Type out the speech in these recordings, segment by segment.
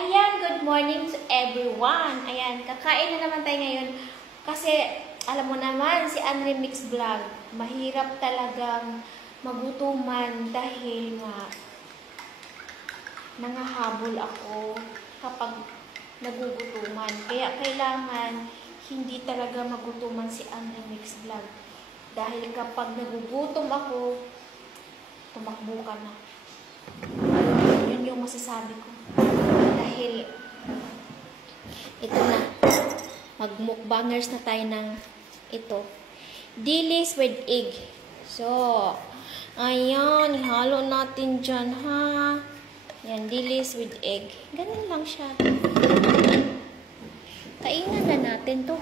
Ayan, good morning to everyone. Ayan, kakain na naman tayo ngayon. Kasi, alam mo naman, si Andre Mix Vlog, mahirap talagang magutuman dahil nga nangahabol ako kapag nagugutuman. Kaya kailangan hindi talaga magutuman si Andre Mix Vlog. Dahil kapag nagugutom ako, tumakbo ka na. Yun yung masasabi ko. Dahil ito na, magmukbangers na tayo ng ito. Dilis with egg. So, ayan, ihalo natin dyan, ha? Yan, dilis with egg. Ganun lang siya. Kainan na natin to.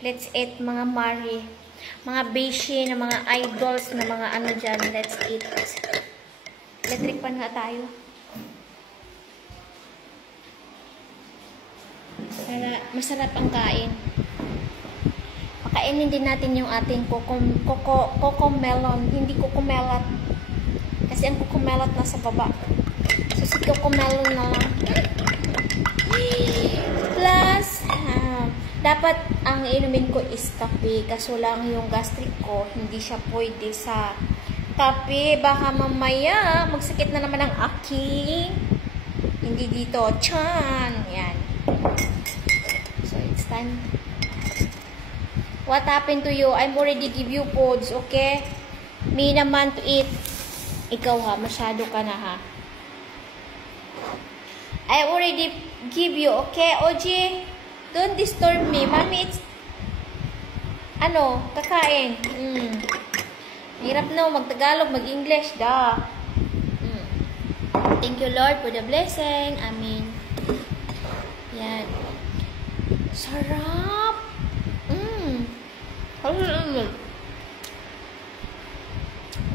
Let's eat, mga Mari. Mga beshi, na mga idols, na mga ano dyan. Let's eat. Electric pan nga tayo. Para masarap ang kain. Pakainin din natin yung ating coco melon. Hindi coco melat. Kasi ang coco melat nasa baba. So, si coco melon na lang. Plus, dapat ang inumin ko is kape. Kaso lang yung gastric ko, hindi siya pwede sa kape. Baka mamaya, magsakit na naman ang aking. Hindi dito. Chan! Yan. So, it's time. What happened to you? I'm already give you foods, okay? Me naman to eat. Ikaw ha, masyado ka na ha. I already give you, okay, OG? Don't disturb me. Mami, it's kakain. Hirap no, mag-Tagalog, mag-English, da. Thank you, Lord, for the blessing. Amen. Yan. Sarap.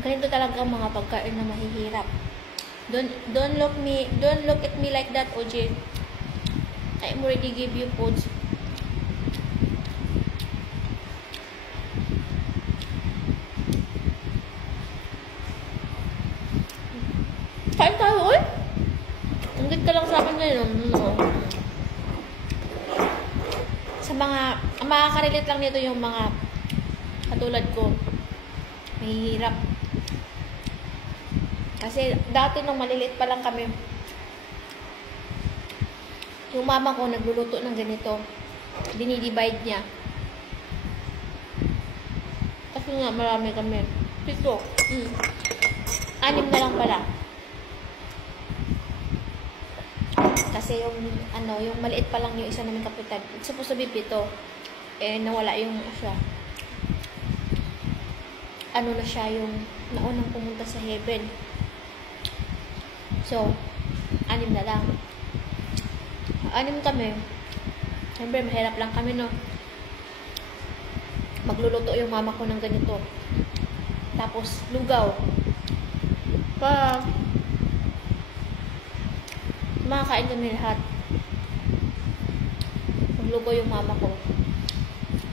Ganito talaga mga pagkain na mahihirap. Don't look at me like that, OJ. I'm already give you foods. Kain tayo, oy? Ingit ka lang sa akin ngayon. Sa mga, makaka-relate lang nito yung mga katulad ko. Mahihirap. Kasi dati nung maliliit pa lang kami, yung mama ko nagluluto ng ganito. Dinidivide niya. Kasi nga marami kami. Pito. 6 na lang pala. Kasi yung yung maliit pa lang yung isa namin kapitan. It's supposed to be 7. Nawala yung siya. Na siya yung naunang pumunta sa heaven. So, 6 na lang. 6 kami. Siyempre, mahirap lang kami, no? Magluluto yung mama ko ng ganito. Tapos, lugaw. Makakain kami lahat. Maglugaw yung mama ko.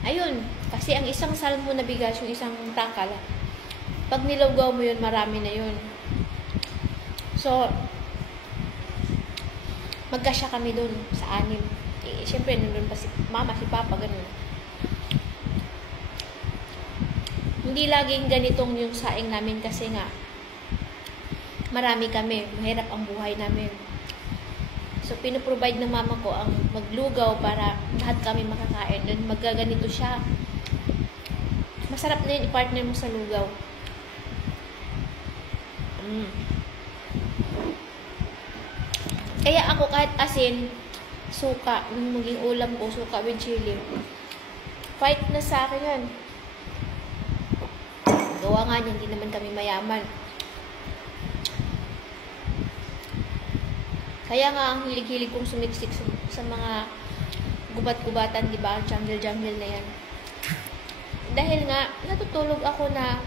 Ayun. Kasi ang isang salmo na bigas, yung isang takal, pag nilugaw mo yun, marami na yun. So, magkasya kami dun sa 6. Siyempre, nandun pa si mama, si papa, ganun. Hindi laging ganitong yung saing namin kasi nga, marami kami. Mahirap ang buhay namin. So, pinoprovide ng mama ko ang maglugaw para lahat kami makakain. Then, magkaganito siya. Masarap na yun, i-partner mo sa lugaw. Kaya ako kahit asin, suka, nung maging ulam ko, suka with chili, fight na sa akin yan. Gawa nga niya, hindi naman kami mayaman. Kaya nga ang hilig-hilig kong sumiksik sa mga gubat-gubatan, di ba? Jungle-jungle na yan. Dahil nga, natutulog ako na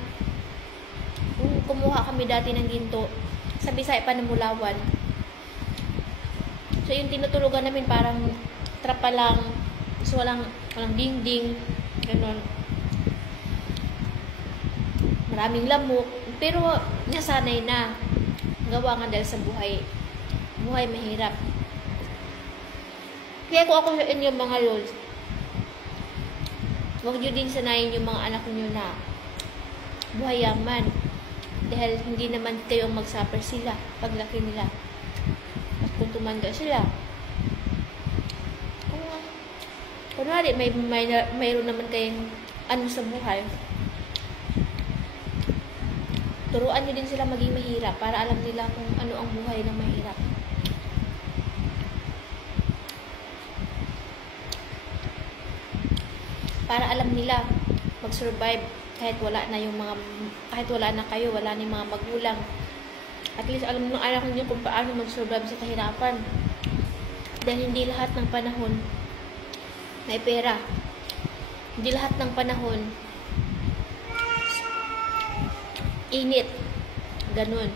kumuha kami dati ng ginto sa Bisaya pa ng Mulawan. So, yung tinutulugan namin parang trapa lang. So, walang ding-ding. Ganon. Maraming lamok. Pero, nasanay na. magawa nga dahil sa buhay mahirap. Kaya kung ako sa inyo mga lods, huwag nyo din sanayin yung mga anak nyo na buhay yaman. Dahil hindi naman kayo mag-suffer sila paglaki nila. At kung tumanda sila, kunwari mayroon naman kayong ano sa buhay, turuan nyo din sila maging mahirap para alam nila kung ano ang buhay na mahirap. Para alam nila mag-survive kahit wala na kayo, wala na yung mga magulang. At least alam ng anak niyo kung paano mag-survive sa kahirapan. Dahil hindi lahat ng panahon may pera. Hindi lahat ng panahon init. Ganun.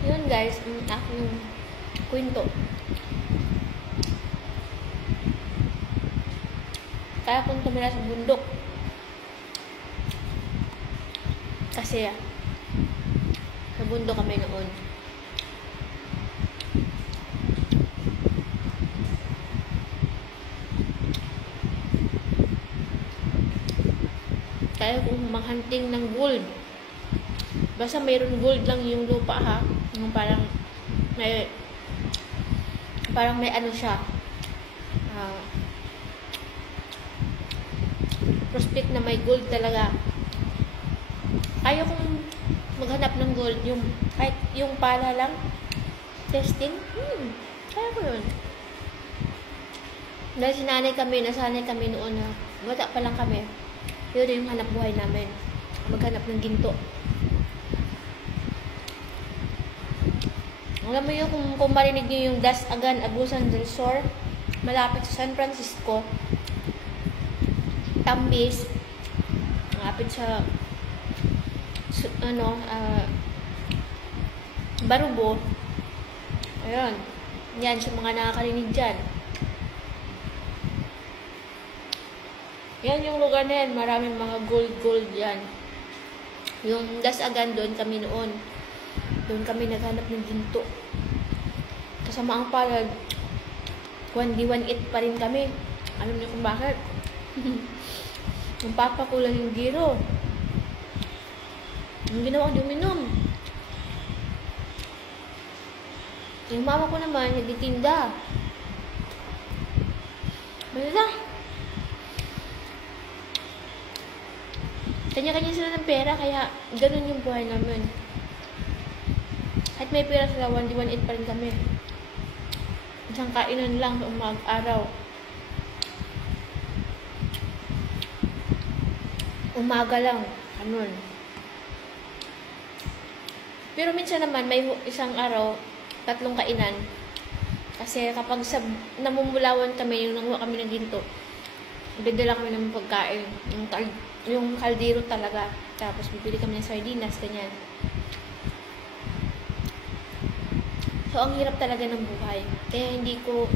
Yun guys, ang aking kwento. Kaya kung tumira sa bundok. Kasi sa bundok kami noon. Kaya kung manghunting ng gold, basta mayroon gold lang yung lupa ha. Yung parang may ano siya, prospect na may gold talaga. Ayaw kong maghanap ng gold, yung kahit yung pala lang testing, kaya ko yun. Dahil nasanay kami noon na bata pa lang kami, yun yung hanap buhay namin, maghanap ng ginto. Alam mo yun, kung marinig nyo yung Dasagan, Agusan del Sur, malapit sa San Francisco, Tambis, malapit sa Barubo. Ayun, yan sa mga nakakarinig dyan. Yan yung lugar na yan, maraming mga gold yan. Yung Dasagan, doon kami noon. Doon kami naghanap ng ginto. Kasama ang palad, 1D18 pa rin kami. Alam niyo kung bakit? Yung papa ko lang yung giro. Yung ginawa ko uminom. Yung mama ko naman, nagtitinda. Basta. Kanya-kanya sila ng pera, kaya ganun yung buhay namin. Kahit may pera sila, 1D18 pa rin kami. Isang kainan lang sa araw. Umaga lang. Ganun. Pero minsan naman, may isang araw, 3 kainan. Kasi kapag namumulawan kami, yung nanguha kami ng ginto, bidala kami ng pagkain. Yung kaldero talaga. Tapos bibili kami ng sardinas, ganyan. So, ang hirap talaga ng buhay. Kaya hindi ko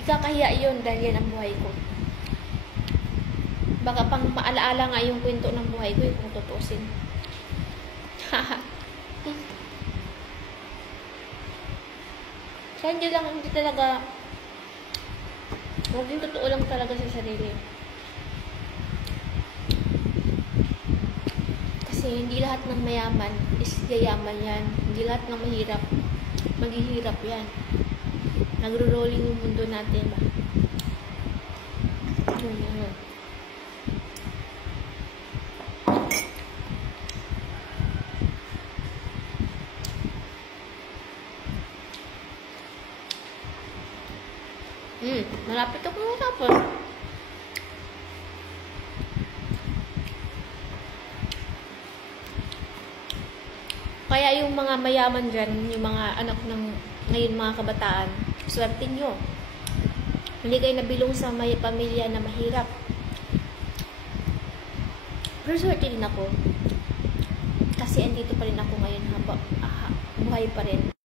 ikakahiya yun dahil yan ang buhay ko. Baka pang maalaala nga yung kwento ng buhay ko kung tutusin. Kaya hindi talaga maging totoo lang talaga sa sarili. Kasi hindi lahat ng mayaman is yayaman yan. Hindi lahat ng mahirap maghihirap yan. Nagro-rolling yung mundo natin ba? Malapit ako matapos. Kaya yung mga mayaman dyan, yung mga anak ng ngayon mga kabataan, swerte nyo. Hindi kayo nabilong sa may pamilya na mahirap. Pero swerte din ako. Kasi andito pa rin ako ngayon buhay pa rin.